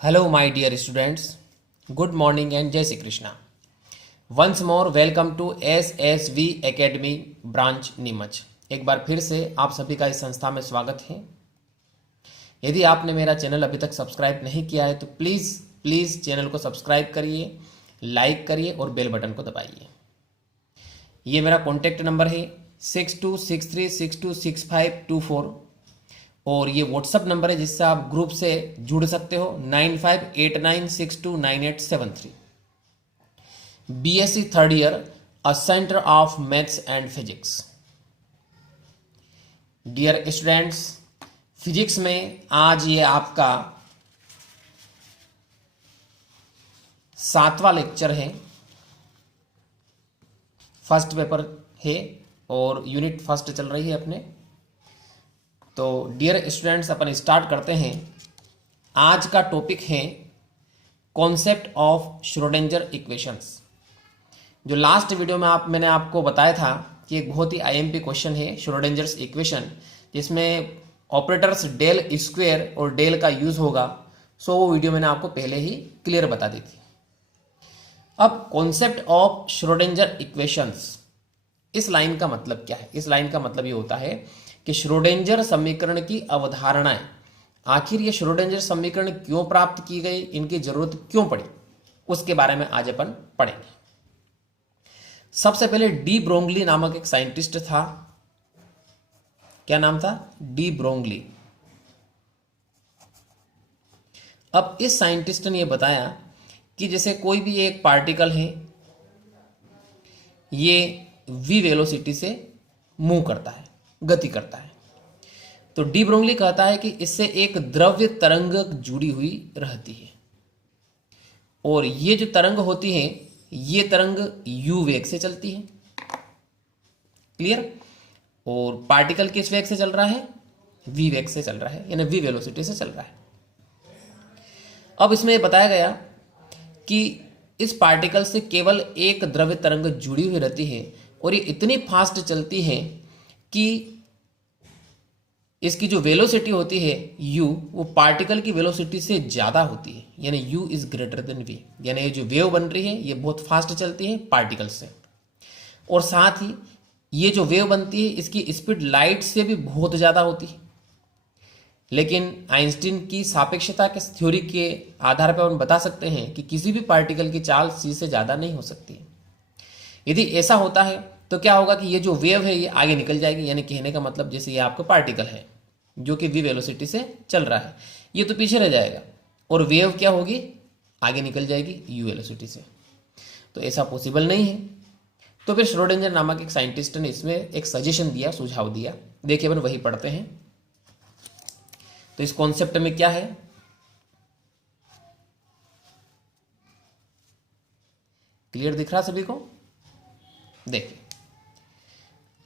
Hello, my dear students. Good morning and Jai Shri Krishna. Once more, welcome to SSV Academy branch Neemuch. एक बार फिर से आप सभी का इस संस्था में स्वागत है। यदि आपने मेरा चैनल अभी तक सब्सक्राइब नहीं किया है तो प्लीज़ चैनल को सब्सक्राइब करिए, लाइक करिए और बेल बटन को दबाइए। ये मेरा कॉन्टैक्ट नंबर है 6263626524 और ये व्हाट्सअप नंबर है जिससे आप ग्रुप से जुड़ सकते हो 9589629873। BSc third year, a centre of maths and physics. Dear students, physics में आज ये आपका 7वां लेक्चर है। फर्स्ट पेपर है और यूनिट फर्स्ट चल रही है अपने। तो डियर स्टूडेंट्स, अपन स्टार्ट करते हैं। आज का टॉपिक है कॉन्सेप्ट ऑफ श्रोडिंगर इक्वेशंस। जो लास्ट वीडियो में मैंने आपको बताया था कि एक बहुत ही आईएमपी क्वेश्चन है श्रोडिंगर्स इक्वेशन, जिसमें ऑपरेटर्स डेल स्क्वायर और डेल का यूज होगा। सो वो वीडियो मैंने आपको पहले ही क्लियर बता दी थी। अब कॉन्सेप्ट ऑफ श्रोडिंगर इक्वेशंस, इस लाइन का मतलब क्या है? इस लाइन का मतलब ये होता है कि श्रोडिंगर समीकरण की अवधारणाएं, आखिर ये श्रोडिंगर समीकरण क्यों प्राप्त की गई, इनकी जरूरत क्यों पड़ी, उसके बारे में आज अपन पढ़ेंगे। सबसे पहले डी ब्रोंगली नामक एक साइंटिस्ट था। क्या नाम था? डी ब्रोंगली। अब इस साइंटिस्ट ने यह बताया कि जैसे कोई भी एक पार्टिकल है, ये v वेलोसिटी से मूव करता है, गति करता है। तो डी ब्रोंगली कहता है कि इससे एक द्रव्य तरंग जुड़ी हुई रहती है और ये जो तरंग होती है, ये तरंग u वेग से चलती है। क्लियर? और पार्टिकल किस वेग से चल रहा है? v वेग से चल रहा है, यानी v वेलोसिटी से चल रहा है। अब इसमें बताया गया कि इस पार्टिकल से केवल एक द्रव्य तरंग जुड़ी हुई रहती है और ये इतनी फास्ट चलती है कि इसकी जो वेलोसिटी होती है u, वो पार्टिकल की वेलोसिटी से ज़्यादा होती है, यानी u is greater than v। यानी ये जो वेव बन रही है ये बहुत फास्ट चलती है पार्टिकल से, और साथ ही ये जो वेव बनती है इसकी स्पीड लाइट से भी बहुत ज़्यादा होती है। लेकिन आइंस्टीन की सापेक्षता के थ्योरी के आधार पर हम बता सकते हैं कि किसी भी पार्टिकल की चाल c से ज़्यादा नहीं हो सकती। यदि ऐसा होता है तो क्या होगा कि ये जो वेव है ये आगे निकल जाएगी। यानी कहने का मतलब, जैसे ये आपका पार्टिकल है जो कि v वेलोसिटी से चल रहा है, ये तो पीछे रह जाएगा और वेव क्या होगी? आगे निकल जाएगी u वेलोसिटी से। तो ऐसा पॉसिबल नहीं है। तो फिर श्रोडिंगर नामक एक साइंटिस्ट ने इसमें एक सजेशन दिया, सुझाव दिया। देखिए अपन वही पढ़ते हैं। तो इस कॉन्सेप्ट में क्या है? क्लियर दिख रहा सभी को? देखिए,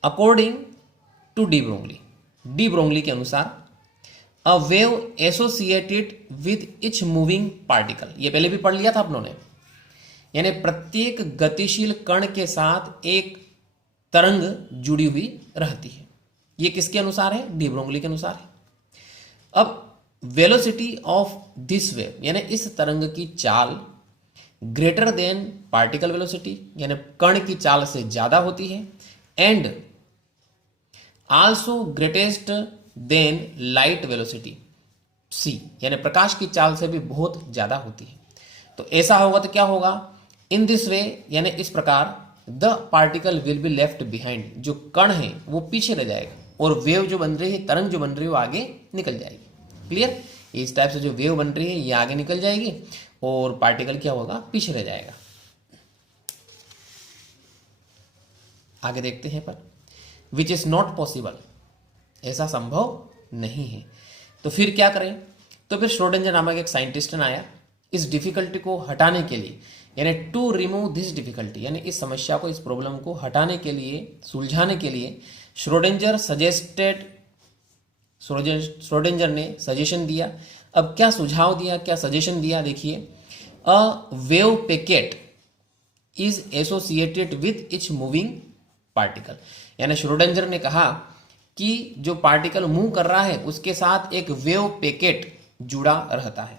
अकॉर्डिंग टू डी ब्रोंगली के अनुसार, a wave associated with etch moving particle, ये पहले भी पढ़ लिया था अपनों ने, यानी प्रत्येक गतिशील कण के साथ एक तरंग जुड़ी हुई रहती है। ये किसके अनुसार है? डी ब्रोंगली के अनुसार है। अब वेलोसिटी ऑफ दिस वेव, यानी इस तरंग की चाल ग्रेटर देन पार्टिकल वेलोसिटी, यानी कण की चाल से ज्यादा होती है, and also greatest than light velocity c, यानी प्रकाश की चाल से भी बहुत ज्यादा होती है। तो ऐसा होगा तो क्या होगा? इन दिस वे, यानी इस प्रकार, the particle will be left behind, जो कण है वो पीछे रह जाएगा और वेव जो बन रही है, तरंग जो बन रही है, वो आगे निकल जाएगी। क्लियर? इस टाइप से जो वेव बन रही है ये आगे निकल जाएगी और पार्टिकल क्या होगा? पीछे रह जाएगा। आगे देखते हैं पर, विच इज नॉट पॉसिबल, ऐसा संभव नहीं है। तो फिर क्या करें? तो फिर श्रोडिंगर नामक एक साइंटिस्ट ने आया इस डिफिकल्टी को हटाने के लिए, यानी टू रिमूव दिस डिफिकल्टी, यानी इस समस्या को, इस प्रॉब्लम को हटाने के लिए, सुलझाने के लिए श्रोडिंगर ने सजेशन दिया। अब क्या सुझाव दिया, क्या सजेशन दिया? देखिए, अ wave packet is associated with etch moving particle, यानी श्रोडिंगर ने कहा कि जो पार्टिकल मूव कर रहा है उसके साथ एक वेव पैकेट जुड़ा रहता है।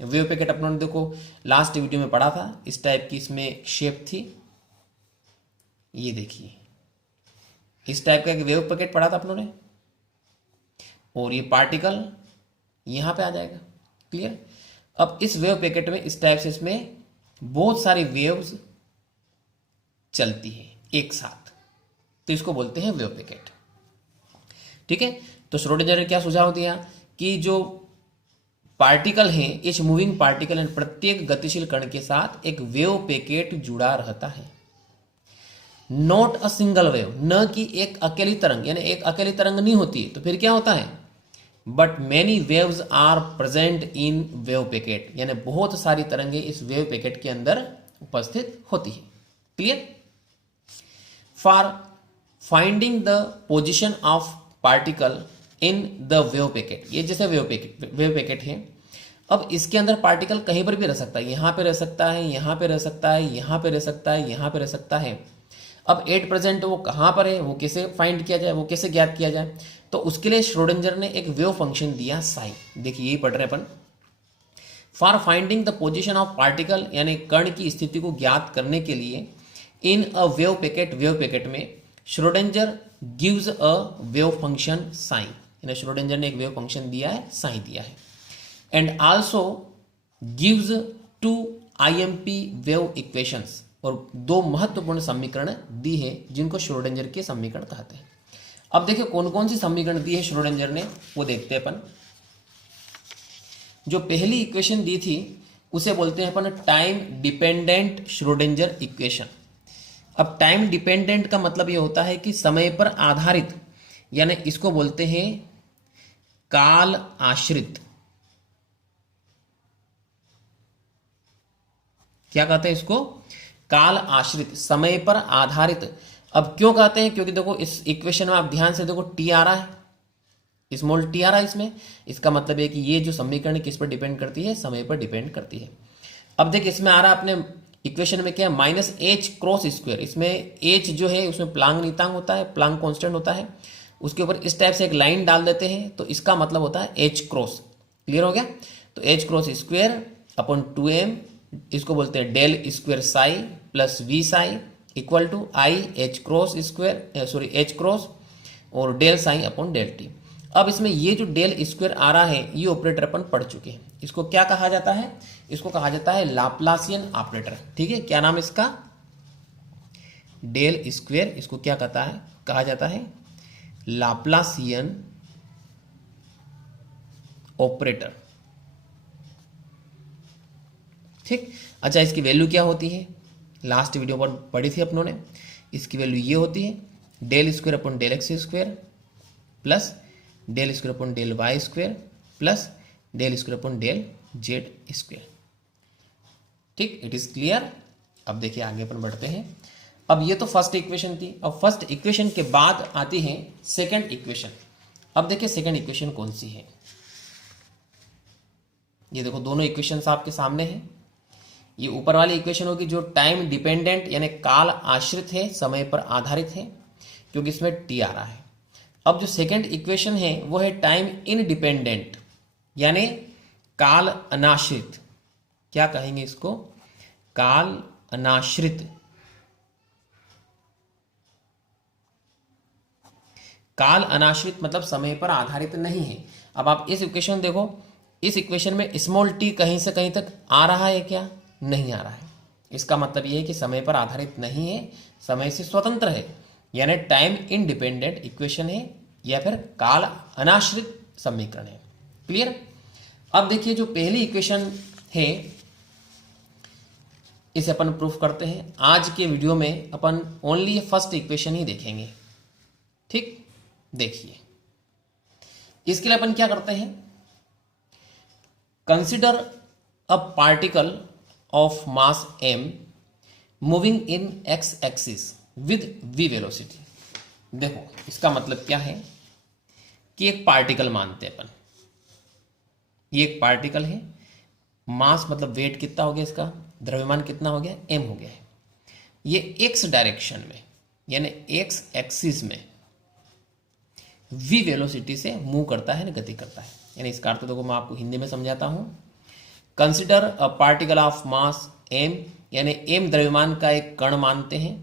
वेव पैकेट अपनों ने देखो लास्ट वीडियो में पढ़ा था, इस टाइप की इसमें शेप थी, ये देखिए इस टाइप का एक वेव पैकेट पढ़ा था अपनों ने, और ये पार्टिकल यहां पे आ जाएगा। क्लियर। अब इस वेव पैकेट में इस टाइप से इसमें बहुत सारी वेव्स चलती है एक साथ, तो इसको बोलते हैं वेव पैकेट। ठीक है। तो श्रोडिंगर ने क्या सुझाव दिया कि जो पार्टिकल है, इस मूविंग पार्टिकल एंड प्रत्येक गतिशील कण के साथ एक वेव पैकेट जुड़ा रहता है। नॉट अ सिंगल वेव, न कि एक अकेली तरंग, यानी एक अकेली तरंग नहीं होती है, तो फिर क्या होता है, but many waves are present in wave packet, यानी बहुत सारी तरंगे इस वेव पैकेट के अंदर उपस्थित होती है। Clear. For finding the position of particle in the wave packet, ये जैसे वेव पैकेट है, अब इसके अंदर पार्टिकल कहीं पर भी रह सकता है, यहां पे रह सकता है, यहां पे रह सकता है, यहां पे रह सकता है, यहां पे रह सकता है। अब एट प्रेजेंट वो कहां पर है, वो कैसे फाइंड किया जाए, वो कैसे ज्ञात किया जाए, तो उसके लिए श्रोडिंगर ने एक वेव फंक्शन दिया साई। देखिए यही पढ़ रहे अपन। For finding the position of particle, यानी कण की स्थिति को ज्ञात करने के लिए इन अ वेव पैकेट में Schrodinger gives a wave function psi, यानी श्रोडिंगर ने एक वेव फंक्शन दिया है, साइन दिया है, and also gives 2 IMP wave equations, और 2 महत्वपूर्ण समीकरण दी है जिनको श्रोडिंगर के समीकरण कहते हैं। अब देखिए कौन कौन सी समीकरण दी है श्रोडिंगर ने, वो देखते हैं अपन। जो पहली इक्वेशन दी थी उसे बोलते हैं अपन टाइम डिपेंडेंट श्रोडिंगर इक्वेशन। अब टाइम डिपेंडेंट का मतलब ये होता है कि समय पर आधारित, यानी इसको बोलते हैं काल आश्रित। क्या कहते हैं इसको, काल आश्रित, समय पर आधारित। अब क्यों कहते हैं, क्योंकि देखो इस इक्वेशन में आप ध्यान से देखो टी आ रहा है, स्मॉल टी आ रहा है इसमें, इसका मतलब है कि ये जो समीकरण किस पर डिपेंड करती है, समय पर डिपेंड करती है। अब देखिए इसमें आ रहा है अपने इक्वेशन में क्या है, -h क्रॉस स्क्वायर, इसमें h जो है उसमें प्लांक नियतांक होता है, प्लांक कांस्टेंट होता है, उसके ऊपर इस टाइप से एक लाइन डाल देते हैं, तो इसका मतलब होता है h क्रॉस। क्लियर हो गया। तो h cross square upon 2m, इसको बोलते हैं del square psi plus V psi equal to i H cross square, sorry h cross और del psi upon del t. अब इसमें ये जो डेल स्क्वायर आ रहा है, ये ऑपरेटर अपन पढ़ चुके हैं, इसको क्या कहा जाता है, इसको कहा जाता है लाप्लासियन ऑपरेटर। ठीक है, क्या नाम इसका, डेल स्क्वायर, इसको क्या कहता है, कहा जाता है लाप्लासियन ऑपरेटर। ठीक। अच्छा, इसकी वैल्यू क्या होती है, लास्ट वीडियो पर पढ़ी थी अपनों ने, इसकी वैल्यू ये होती है del square upon del x square plus del square upon del y square plus del square upon del z square. ठीक, इट इज क्लियर। अब देखिए आगे अपन बढ़ते हैं। अब ये तो फर्स्ट इक्वेशन थी, अब फर्स्ट इक्वेशन के बाद आती है सेकंड इक्वेशन। अब देखिए सेकंड इक्वेशन कौन सी है, ये देखो दोनों इक्वेशंस आपके सामने हैं। ये ऊपर वाली इक्वेशन होगी जो टाइम डिपेंडेंट यानी काल आश्रित है, समय पर आधारित है, क्योंकि इसमें टी आ रहा है। अब जो सेकंड इक्वेशन है वो है टाइम इनडिपेंडेंट यानी काल अनाश्रित। क्या कहेंगे इसको, काल अनाश्रित। काल अनाश्रित मतलब समय पर आधारित नहीं है। अब आप इस इक्वेशन देखो, इस इक्वेशन में स्मॉल टी कहीं से कहीं तक आ रहा है क्या, नहीं आ रहा है। इसका मतलब यह है कि समय पर आधारित नहीं है, समय से स्वतंत्र है, यानी टाइम इंडिपेंडेंट इक्वेशन है या फिर काल अनाश्रित समीकरण है। क्लियर। अब देखिए जो पहली इक्वेशन है इसे अपन प्रूफ करते हैं। आज के वीडियो में अपन ओनली फर्स्ट इक्वेशन ही देखेंगे। ठीक, देखिए इसके लिए अपन क्या करते हैं, consider a particle of mass m moving in x axis with v velocity. देखो इसका मतलब क्या है कि एक पार्टिकल मानते हैं अपन, ये एक पार्टिकल है, मास मतलब वेट कितना हो गया, इसका द्रव्यमान कितना हो गया, m हो गया है। ये x डायरेक्शन में यानी x एक्सिस में v वेलोसिटी से मूव करता है, गति करता है। यानी इसका अर्थ देखो मैं आपको हिंदी में समझाता हूं consider a particle of mass m, यानी m द्रव्यमान का एक कण मानते हैं,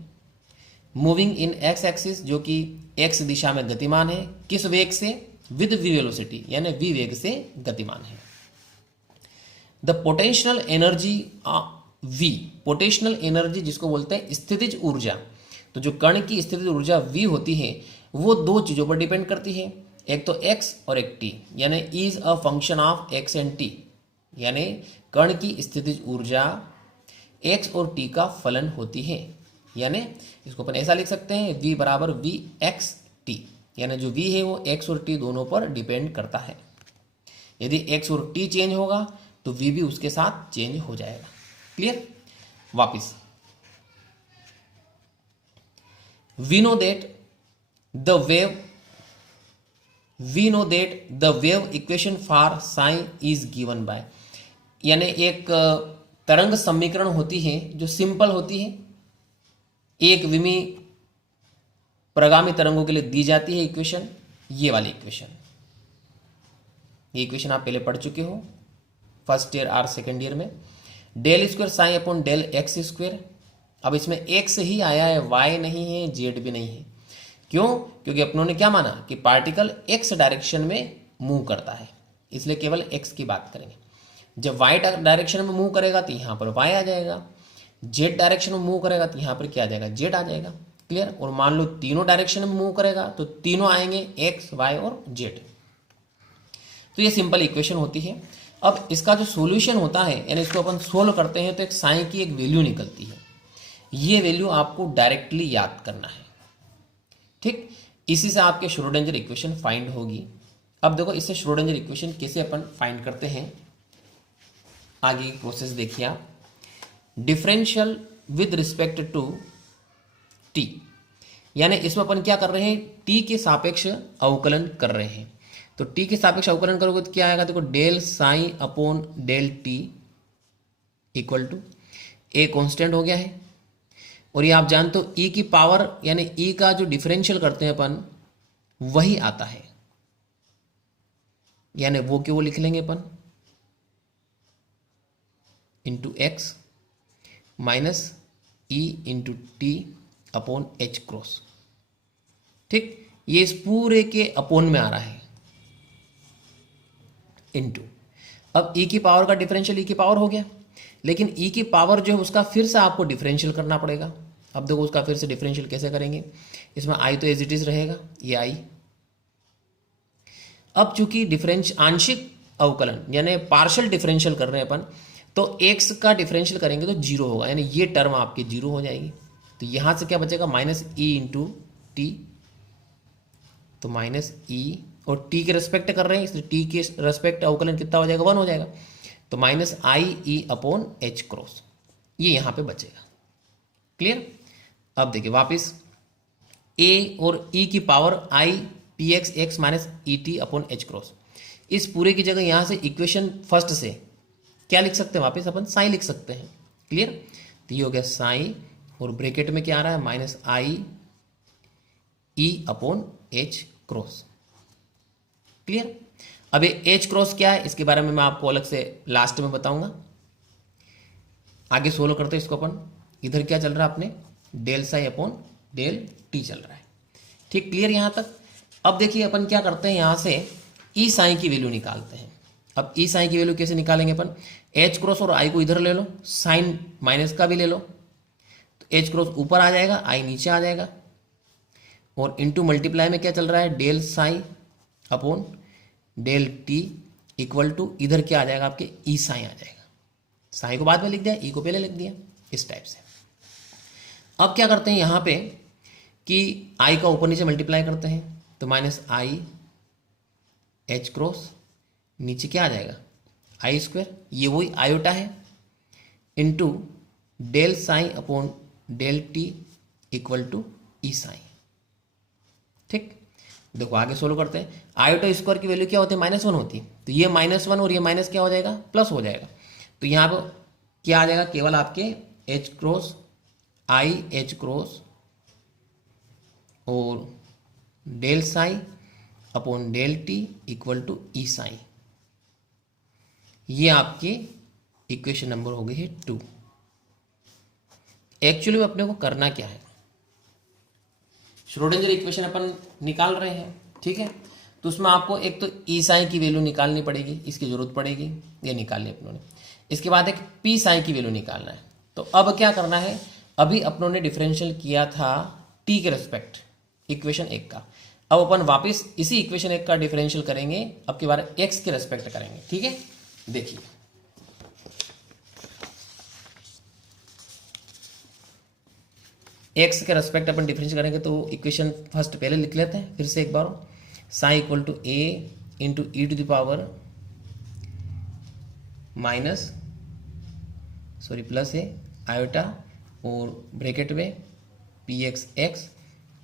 मूविंग इन x एक्सिस, जो कि x दिशा में गतिमान है, किस वेग से, विद v वेलोसिटी, यानी v वेग से गतिमान है। The potential energy v, potential energy जिसको बोलते हैं स्थितिज ऊर्जा, तो जो कण की स्थितिज ऊर्जा v होती है वो दो चीजों पर डिपेंड करती है, एक तो x और एक t, यानी is a function of x and t, यानी कण की स्थितिज ऊर्जा x और t का फलन होती है। यानी इसको अपन ऐसा लिख सकते हैं v बराबर v x t, यानी जो v है वो x और t दोनों पर डिपेंड करता है। यदि x और t चेंज होगा तो v भी उसके साथ चेंज हो जाएगा। क्लियर? वापिस, we know that the wave equation for psi is given by, यानी एक तरंग समीकरण होती है जो सिंपल होती है, एक विमी प्रगामी तरंगों के लिए दी जाती है इक्वेशन, ये वाली इक्वेशन। ये इक्वेशन आप पहले पढ़ चुके हो फर्स्ट ईयर और सेकेंड ईयर में। Del square psi upon del x square, अब इसमें एक्स ही आया है, वाई नहीं है, जेड भी नहीं है। क्यों? क्योंकि अपनों ने क्या माना कि पार्टिकल एक्स डायरेक्शन में मूव करता है, इसलिए केवल एक्स की बात करेंगे। जब वाई डायरेक्शन में मूव करेगा तो यहाँ पर वाई आ जाएगा, जेड डायरेक्शन में मूव करेगा तो यहाँ पर क्या आ जाएगा, जेड आ जाएगा। क्लियर? और मान लो तीनों डायरेक्शन में मूव करेगा तो तीनों आएंगे, एक्स, वाई और जेड। तो ये सिंपल इक्वेशन होती है। अब इसका जो सॉल्यूशन होता है, यानी इसको अपन सोल्व करते हैं तो एक साइन की एक वैल्यू निकलती है, ये वैल्यू आपको डायरेक्टली याद करना है। ठीक, इसी से आपके श्रोडिंगर इक्वेशन फाइंड होगी। अब देखो इससे श्रोडिंगर इक्वेशन कैसे अपन फाइंड करते हैं, आगे की प्रोसेस देखिए आप। Differential with respect to t, यानी इसमें अपन क्या कर रहे हैं, टी के सापेक्ष अवकलन कर रहे हैं। तो टी के सापेक्ष अवकलन करोगे तो क्या आएगा, देखो del psi upon del t equal to, a constant हो गया है, और ये आप जानते हो ई की पावर, यानी ई का जो डिफरेंशियल करते हैं अपन वही आता है, यानी वो क्यों लिख लेंगे अपन into x minus E into t upon h cross. ठीक, ये इस पूरे के अपोन में आ रहा है इंटू, अब ई की पावर का डिफरेंशियल ई की पावर हो गया, लेकिन ई की पावर जो है उसका फिर से आपको डिफरेंशियल करना पड़ेगा। अब देखो उसका फिर से डिफरेंशियल कैसे करेंगे, इसमें आई तो एज इट इज रहेगा, ये आई। अब चूंकि आंशिक अवकलन यानी पार्शियल डिफरेंशियल कर रहे हैं अपन, तो एक्स का डिफरेंशियल करेंगे तो जीरो होगा, यानी ये टर्म आपकी जीरो हो जाएगी। तो यहां से क्या बचेगा, माइनस ई इंटू टी, तो माइनस ई, और टी के रेस्पेक्ट कर रहे हैं इसलिए टी के रेस्पेक्ट अवकलन कितना हो जाएगा, 1 हो जाएगा, तो minus i E upon h cross, ये यहां पे बचेगा। क्लियर? अब देखिए वापिस, ए और ई की power I P x x minus E t upon h cross, इस पूरे की जगह यहां से इक्वेशन फर्स्ट से क्या लिख सकते हैं, वापस अपन साई लिख सकते हैं। क्लियर? तो ये हो गया साई, और ब्रैकेट में क्या आ रहा है, minus i E upon h cross. Clear? अब ये एच क्रॉस क्या है, इसके बारे में मैं आपको अलग से लास्ट में बताऊंगा। आगे सोल्व करते हैं इसको अपन। इधर क्या चल रहा है अपने, del psi upon del t चल रहा है। ठीक, क्लियर यहां तक? अब देखिए अपन क्या करते हैं, यहां से ई साई की वैल्यू निकालते हैं। अब ई साइन की वैल्यू कैसे निकालेंगे अपन, एच क्रॉस और आई को इधर ले लो, साइन माइनस का भी ले लो, तो एच क्रॉस ऊपर आ जाएगा, आई नीचे आ जाएगा, और इनटू मल्टीप्लाई में क्या चल रहा है, del psi upon del t equal to, इधर क्या आ जाएगा आपके, ई साई आ जाएगा। साई को बाद में लिख दिया, ई को पहले लिख दिया, इस टाइप से। अब क्या करते हैं यहां पे कि आई का ऊपर नीचे मल्टीप्लाई करते हैं, तो माइनस आई एच क्रॉस, नीचे क्या आ जाएगा, आई स्क्वायर, ये वही आयोटा है, into del psi upon del t equal to E psi. ठीक, देखो आगे सोल्व करते हैं। आयोटा स्क्वायर की वैल्यू क्या होती है, -1 होती है, तो ये -1 और ये माइनस क्या हो जाएगा, प्लस हो जाएगा। तो यहाँ पर क्या आ जाएगा, केवल आपके h cross i H cross और del psi upon del t equal to E psi, ये आपके इक्वेशन नंबर हो गई है 2। एक्चुअली अपने को करना क्या है, श्रोडिंगर इक्वेशन अपन निकाल रहे हैं, ठीक है। तो उसमें आपको एक तो ई साइन की वैल्यू निकालनी पड़ेगी, इसकी जरूरत पड़ेगी, ये निकाल ली अपनों ने। इसके बाद एक पी साइन की वैल्यू निकालना है। तो अब क्या करना है, अभी अपनों ने डिफरेंशियल किया था टी के रेस्पेक्ट इक्वेशन 1 का, अब अपन वापस इसी इक्वेशन 1 का डिफरेंशियल करेंगे, अब की बार एक्स के रेस्पेक्ट करेंगे, ठीक है। देखिए एक्स के रेस्पेक्ट अपन डिफरेंशियल करेंगे तो इक्वेशन फर्स्ट पहले लिख लेते हैं फिर से एक बार। Psi equal to A into e to the power minus plus है आयोटा और ब्रैकेट में पी एक्स एक्स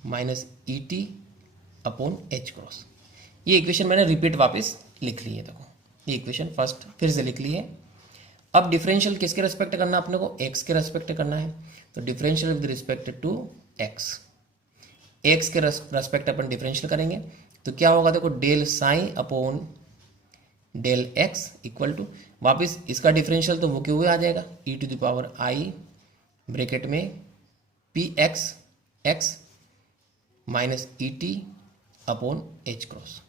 माइनस ई टी अपॉन एच क्रॉस। ये इक्वेशन मैंने रिपीट वापस लिख ली है, देखो ये इक्वेशन फर्स्ट फिर से लिख ली है। अब डिफरेंशियल किसके रेस्पेक्ट करना है अपने को, एक्स के रेस्पेक्ट करना है। तो differential with respect to x, x के रेस्पेक्ट अपन डिफरेंशियल करेंगे तो क्या होगा, देखो del psi upon del x equal to वापस इसका डिफरेंशियल तो वो क्यों हुए आ जाएगा, e to the power i bracket में पी एक्स एक्स माइनस ई t upon h cross.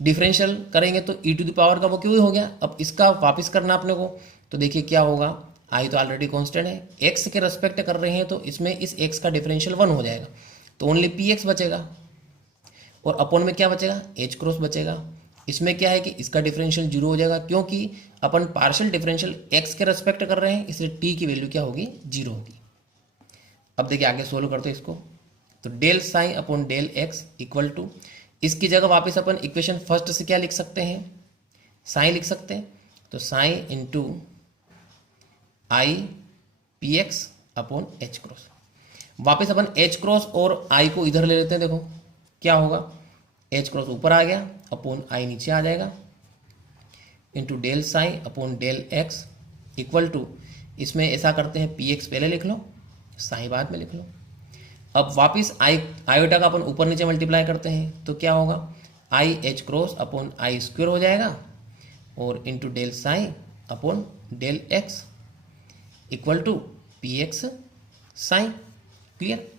Differential करेंगे तो ई टू द पावर का वो क्यों हो गया, अब इसका वापस करना अपने को। तो देखिए क्या होगा, आई तो ऑलरेडी कांस्टेंट है, एक्स के रेस्पेक्ट कर रहे हैं तो इसमें इस एक्स का डिफरेंशियल 1 हो जाएगा, तो ओनली पी एक्स बचेगा और अपॉन में क्या बचेगा, एच क्रॉस बचेगा। इसमें क्या है कि इसका डिफरेंशियल 0 हो जाएगा क्योंकि अपन पार्शियल डिफरेंशियल एक्स के रेस्पेक्ट कर रहे हैं, इसलिए टी की वैल्यू क्या होगी, 0 होगी। अब देखिए आगे सोल्व करते हैं इसको। तो del psi upon del x equal to, इसकी जगह वापस अपन इक्वेशन फर्स्ट से क्या लिख सकते हैं, साइन लिख सकते हैं। तो sine into I P x upon h cross. वापस अपन एच क्रॉस और आई को इधर ले लेते हैं, देखो क्या होगा, एच क्रॉस ऊपर आ गया अपॉन आई नीचे आ जाएगा into del psi upon del x equal to, इसमें ऐसा करते हैं पी एक्स पहले लिख लो साइन बाद में लिख लो। अब वापस आई आयोटा का अपन ऊपर नीचे मल्टीप्लाई करते हैं तो क्या होगा, I H cross upon I square हो जाएगा और into del psi upon del x equal to P X psi. Clear.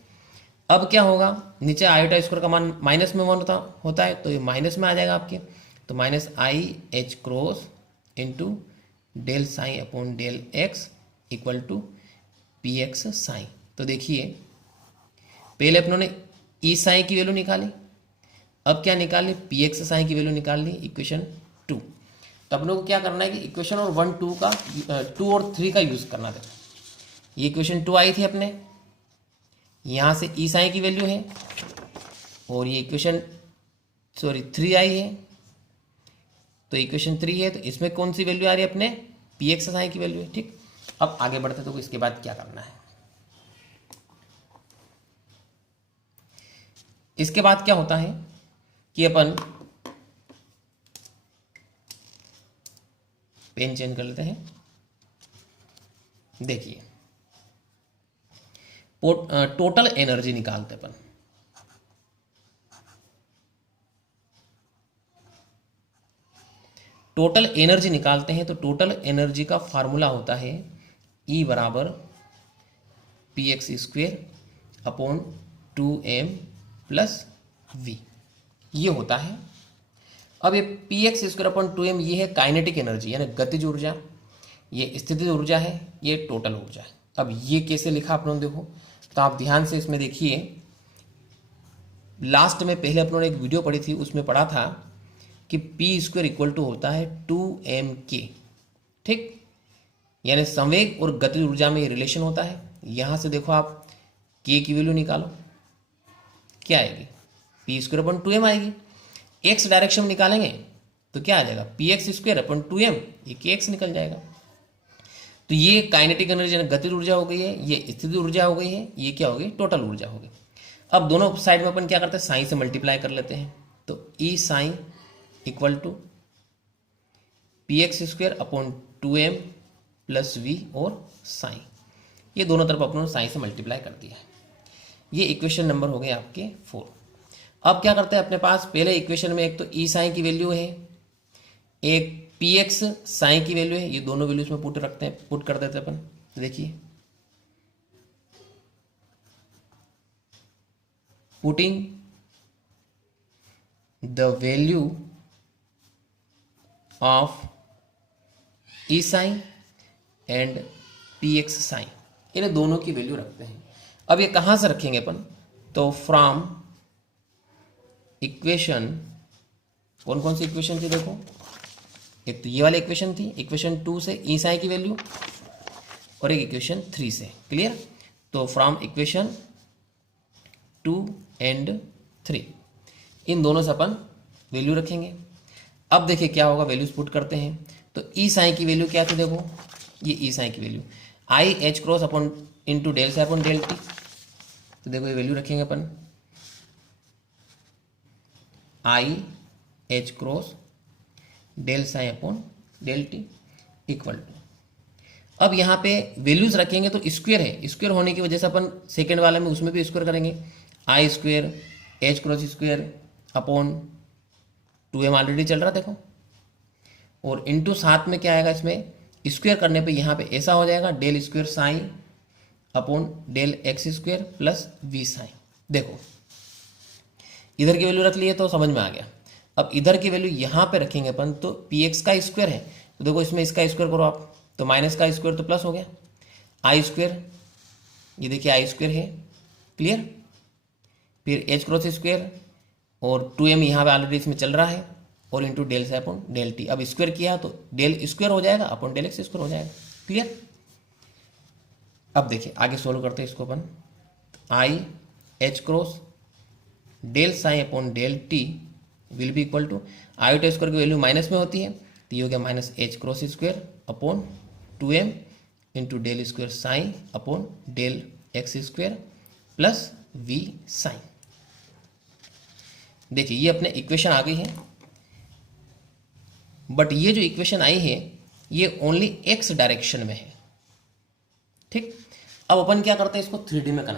अब क्या होगा, नीचे आयोटा स्क्वायर का मान माइनस में 1 होता है तो ये माइनस में आ जाएगा आपके, तो minus I H cross into del psi upon del x equal to P X psi. तो देखिए पहले अपनों ने ई साइन की वैल्यू निकाली, अब क्या निकाली, पी एक्स साइन की वैल्यू निकाल ली इक्वेशन 2। तो अपनों को क्या करना है कि इक्वेशन और 1 2 का 2 और 3 का यूज़ करना था। ये इक्वेशन 2 आई थी अपने, यहाँ से ई साइन की वैल्यू है और ये इक्वेशन 3 आई है, तो इक्वेशन 3 है तो इसमें कौन सी वैल्यू आ रही है अपने, पी एक्स साइन की वैल्यू है। ठीक, अब आगे बढ़ते तो इसके बाद क्या करना है, इसके बाद क्या होता है कि अपन पेन चेंज कर लेते हैं। देखिए टोटल एनर्जी निकालते अपन, टोटल एनर्जी निकालते हैं तो टोटल एनर्जी का फार्मूला होता है E बराबर P X square upon 2m plus V, ये होता है। अब ये P x square upon 2m ये है काइनेटिक एनर्जी यानी गतिज ऊर्जा, ये स्थितिज ऊर्जा है, ये टोटल ऊर्जा है। अब ये कैसे लिखा आप लोगों ने देखो, तो आप ध्यान से इसमें देखिए, लास्ट में पहले अपनों ने एक वीडियो पढ़ी थी उसमें पढ़ा था कि पी स्क्वायर इक्वल टू होता है 2mk। ठीक, यानी संवेग और गतिज ऊर्जा में ये रिलेशन होता है। यहां से देखो आप k की वैल्यू निकालो, क्या आएगी, पी स्क्वायर अपॉन 2m आएगी। एक्स डायरेक्शन में निकालेंगे तो क्या आ जाएगा, P x square upon 2m, ये के एक्स निकल जाएगा। तो ये काइनेटिक एनर्जी गतिज ऊर्जा हो गई है, ये स्थितिज ऊर्जा हो गई है, ये क्या हो गई, टोटल ऊर्जा हो गई। अब दोनों साइड में अपन क्या करते हैं, साइन से मल्टीप्लाई कर लेते हैं। तो e psi equal to P x square upon 2m plus v और साइन, ये दोनों तरफ अपनों ने साइन से मल्टीप्लाई कर दिया है। ये इक्वेशन नंबर हो गए आपके 4। अब क्या करते हैं, अपने पास पहले इक्वेशन में एक तो ई साइन की वैल्यू है, एक पी एक्स साइन की वैल्यू है, ये दोनों वैल्यूज में पुट रखते हैं, पुट कर देते हैं अपन। देखिए putting the value of E psi and P X psi, इन्हें दोनों की वैल्यू रखते हैं। अब ये कहाँ से रखेंगे अपन, तो फ्रॉम इक्वेशन, कौन कौन सी इक्वेशन थी देखो, एक तो ये वाली इक्वेशन थी, इक्वेशन 2 से ई साइन की वैल्यू, और एक इक्वेशन 3 से। क्लियर? तो फ्रॉम इक्वेशन 2 एंड 3, इन दोनों से अपन वैल्यू रखेंगे। अब देखिए क्या होगा, वैल्यूज पुट करते हैं। तो ई साइन की वैल्यू क्या थी देखो, ये ई साइन की value i H cross upon into del psi upon del t. तो देखो ये वैल्यू रखेंगे अपन, i H cross del psi upon del t equal to, अब यहाँ पे वैल्यूज रखेंगे तो स्क्वायर है, स्क्वायर होने की वजह से अपन सेकेंड वाले में उसमें भी स्क्वायर करेंगे, i square h cross square upon 2m already चल रहा देखो, और इंटू साथ में क्या आएगा, इसमें स्क्वायर करने पे यहाँ पे ऐसा हो जाएगा del square psi upon del x square plus we psi. देखो इधर की वैल्यू रख लिए तो समझ में आ गया। अब इधर की वैल्यू यहाँ पे रखेंगे अपन, तो पी एक्स का स्क्वायर है, तो देखो इसमें इसका स्क्वायर करो आप, तो माइनस का स्क्वायर तो प्लस हो गया, आई स्क्वायर, ये देखिए आई स्क्वायर है। क्लियर? फिर एच क्रॉस स्क्वायर और 2m यहाँ पे ऑलरेडी इसमें चल रहा है, और इंटू डेल से अपॉन डेल टी। अब स्क्वायर किया तो डेल स्क्वायर हो जाएगा अपॉन डेल एक्स स्क्वायर हो जाएगा। क्लियर? अब देखिए आगे सोल्व करते हैं इसको अपन, i H cross del psi upon del t will be equal to, i t square की वैल्यू माइनस में होती है, तो ये हो गया minus h cross square upon 2m into del square psi upon del x square plus we psi. देखिए ये अपने इक्वेशन आ गई है, बट ये जो इक्वेशन आई है ये ओनली एक्स डायरेक्शन में है। ठीक, अब अपन क्या करते हैं, इसको 3D में कन्वर्ट